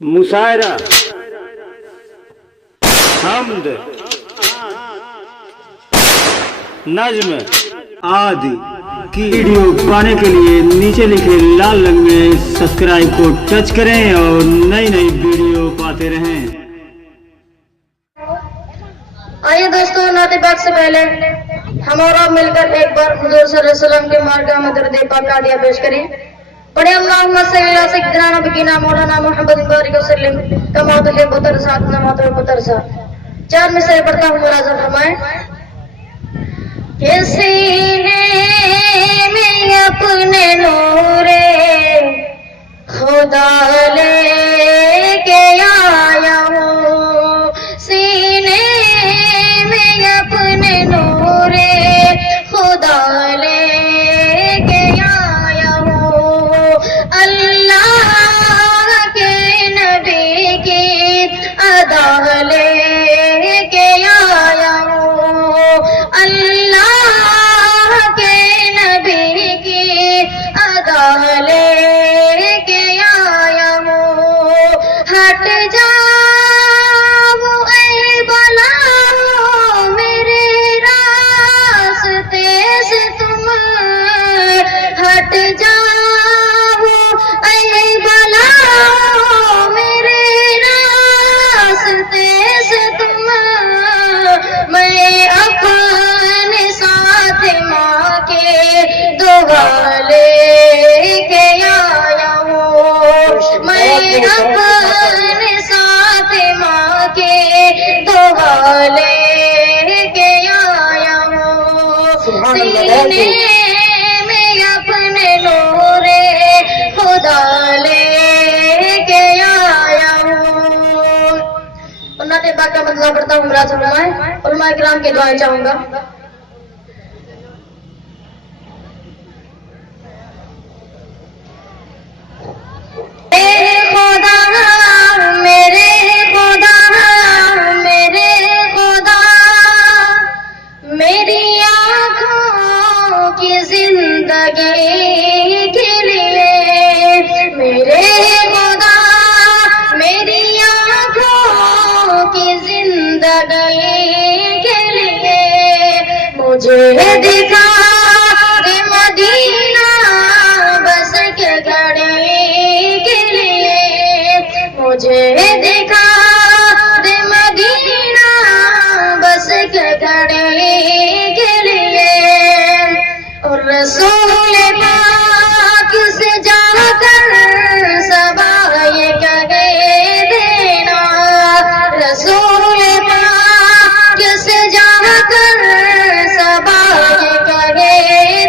मुशायरा, हम्द, नज्म आदि की वीडियो पाने के लिए नीचे लिखे लाल रंग में सब्सक्राइब को टच करें और नई नई वीडियो पाते रहें। आइए दोस्तों, नाते पाक से पहले हम और आप मिलकर एक बार हुजूर सल्लल्लाहु अलैहि वसल्लम के मार्का में दरूद पाक का दिया पेश करें। पढ़े अल्लाहुम्मा सल्ली अला सय्यिदिना नबीना मौलाना मुहम्मद बारिक वसल्लम कमा तुहिब्बु तरसा कमा तुहिब्बु तरसा। चार में से पढ़ता हूँ, मुलाज़ा फरमाएं। के सीने में अपने नूरे खुदा लेके आया हूँ, सीने में अपने नूरे खुदा लेके आया हूँ। अल्लाह के नबी की अदा लेके आया हूँ, अल्लाह के नबी की अदा लेके आया हूँ। हट जाओ ऐ बलाओ मेरे रास्ते से तुम, हट जाओ ऐ बलाओ मेरे रास्ते से तुम। मैं अपने साथ माँ के दुआ लेके आया हूँ, मैं अपने साथ माँ के दुआ लेके आया हूँ। सीने में अपने नूरे खुदा लेके आया हूँ। और नाते पाक का मतलब पढ़ता हूँ, मुलाज़ा फरमाएं। उलमा किराम की दुआएं चाहूंगा। मेरी आँखों की जिंदगी के लिए, मेरे खुदा मेरी आँखों की जिंदगी के लिए मुझे दिखा दे मदीना बस के घड़ी के लिए, मुझे दिखा दे मदीना बस के घड़ी के लिए। और रसूल पाक से जाकर सबा ये कहे देना, रसूल पाक से जाकर सबा ये कहे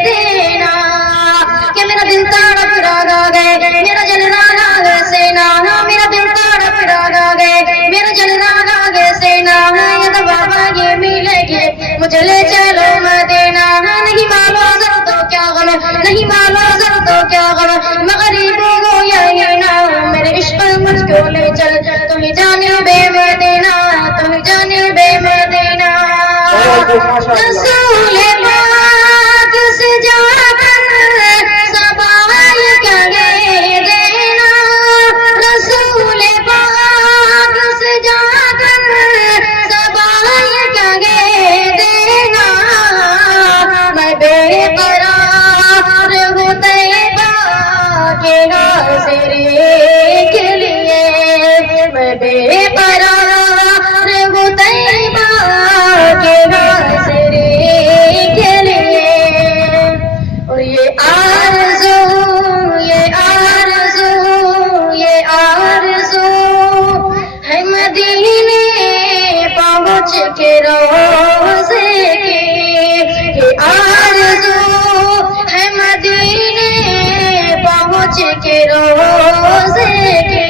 देना कि मेरा दिल तड़प रहा है, मेरा जल रहा है सेना, मेरा दिल तड़प रहा है, मेरा जल रहा है सेना। ये तो बाबा ये मिलेगी, मुझे ले चलो मदीना। नहीं मालो जर तो क्या गम, नहीं मालो जर तो क्या गम, मगरिब हो या ये ना, मेरे इश्क मुझको ले चल, तुम ही जाने बे मदीना, तुम ही जाने बे मदीना। रसूल पाक से जाकर सबा ये कहे देना, रसूल पाक से जाकर सबा ये कहे देना। मैं बेकरार हूँ तैबा के नाज़िरे के लिए, मैं बेकरार हूँ तैबा के नाज़िरे के लिए। और ये आरज़ू ये आरज़ू ये आरज़ू है मदीने पहुँच के रोज़े की, ये आरज़ू है मदीने पहुँच के रोज़े की।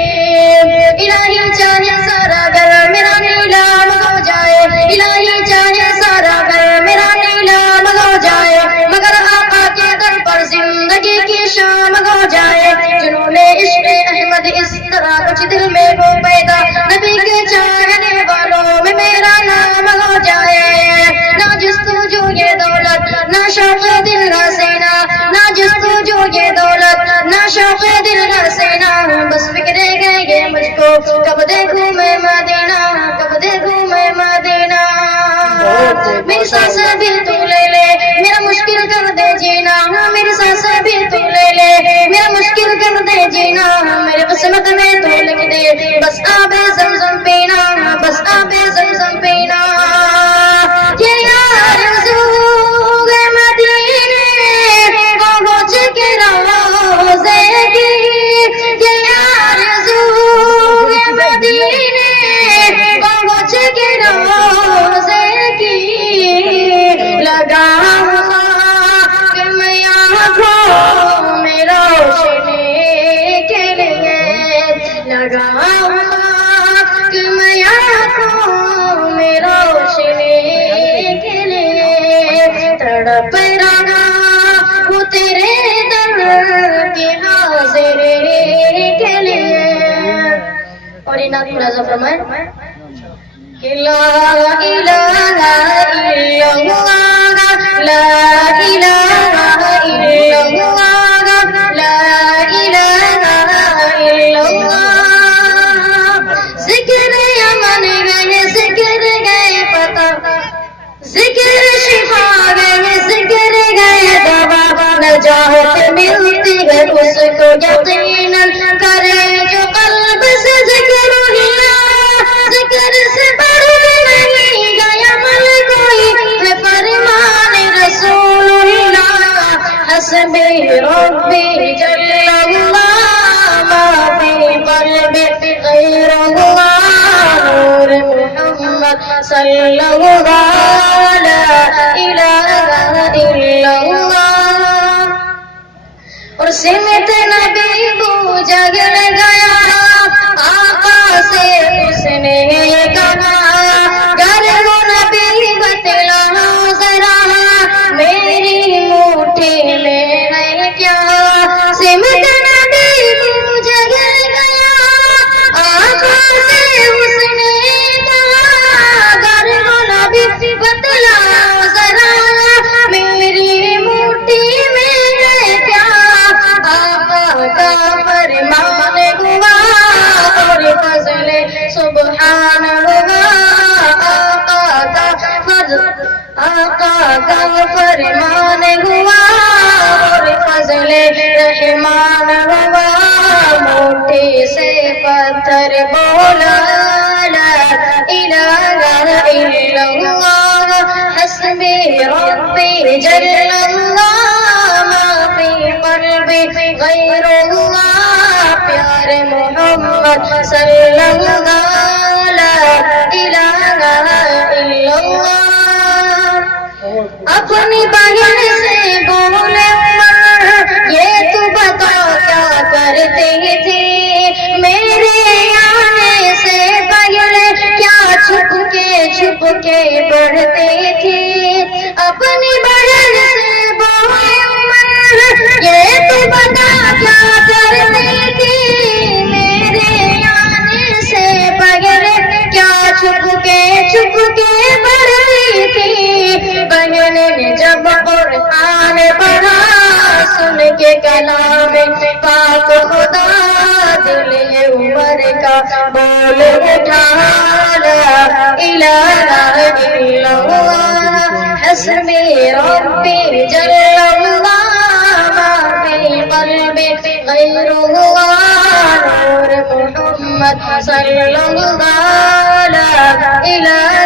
इलाही चाहे सारा घर मेरा नीलाम हो जाए, इलाही चाहे सारा घर मेरा नीलाम हो जाए, मगर आका के दर पर जिंदगी की शाम हो जाए। जिन्होंने इश्क़ अहमद इस तरह कुछ दिल में हो पैदा, नबी के चाहने वालों में मेरा नाम हो जाए। ना जस्तुजू ये दौलत, ना शौक़ दिल का सेना, ना जस्तुजू ये दौलत, ना शौक़ दिल का सेना, बस फिक्रे गए گئے مجھ کو کب دیکھوں میں مدینہ کب دیکھوں میں مدینہ میری سانسیں بھی تو لے لے میرا مشکل کر دے جینا میری سانسیں بھی تو لے لے میرا مشکل کر دے جینا میری قسمت میں تو لکھ دے بس آب زمزم پینا بس آب زمزم پینا یہ آرزو ہے مدینے پہنچ کے روزے کی یہ آرزو ہے مدینے پہنچ کے روزے کی لگا ہوا کہ میں آنکھوں میں روشنی کے لیے لگا ہوا کہ میں آنکھوں میں روشنی کے لیے تڑپ رہا ہوں تیرے در کی حاضری کے لیے اور انہاں ملازم فرمائے کہ لا الہ الا اللہ لا الہ الا اللہ لا الہ الا اللہ ذکر امن گئے ذکر گئے پتہ ذکر شفا گئے ذکر گئے دوا نجات ملتی ہے اس کو یقیناً کرے جو قلب سے ذکر ہلا ذکر سے بڑھ نہیں گیا عمل کوئی ہے فرمان رسول اللہ حسبی ربی جل اللہ ما فی قلبی غیر اللہ نور محمد صلی اللہ لا الہ الا اللہ اور سمت نبی کو جگل گیا آقا سے اس نے کہا گر وہ نبی بتلا ذرا میری مٹھی میں ہے کیا سمت نبی کو جگل گیا آقا سے اس نے کہا گر وہ نبی بتلا ذرا میری مٹھی میں ہے کیا آقا کا فرمان ہوا اور فضل سبحان ہوا آقا کا فرمان ہوا اور فضل رحمان ہوا موٹی سے پتھر بولا لا الہ الا اللہ حسبی ربی جل اللہ ما فی قلبی غیر اللہ پیارے محمد صلی اللہ لا الہ الا اللہ اپنی بہن سے بولے عمر یہ تو بتا کیا کرتے تھے میرے آنے سے پہلے کیا چھپ کے پڑھتے تھے اپنی بہن سے بولے عمر یہ تو بتا کیا کرتے تھے میرے آنے سے پہلے کیا چھپ کے پڑھتی تھی بہن نے جب قرآن پڑھا سن کے کلام پاک خدا دل عمر کا بول اٹھا لا الہ الا اللہ حسبی ربی جل اللہ ما فی قلبی غیر اللہ نور محمد صلی اللہ لا الہ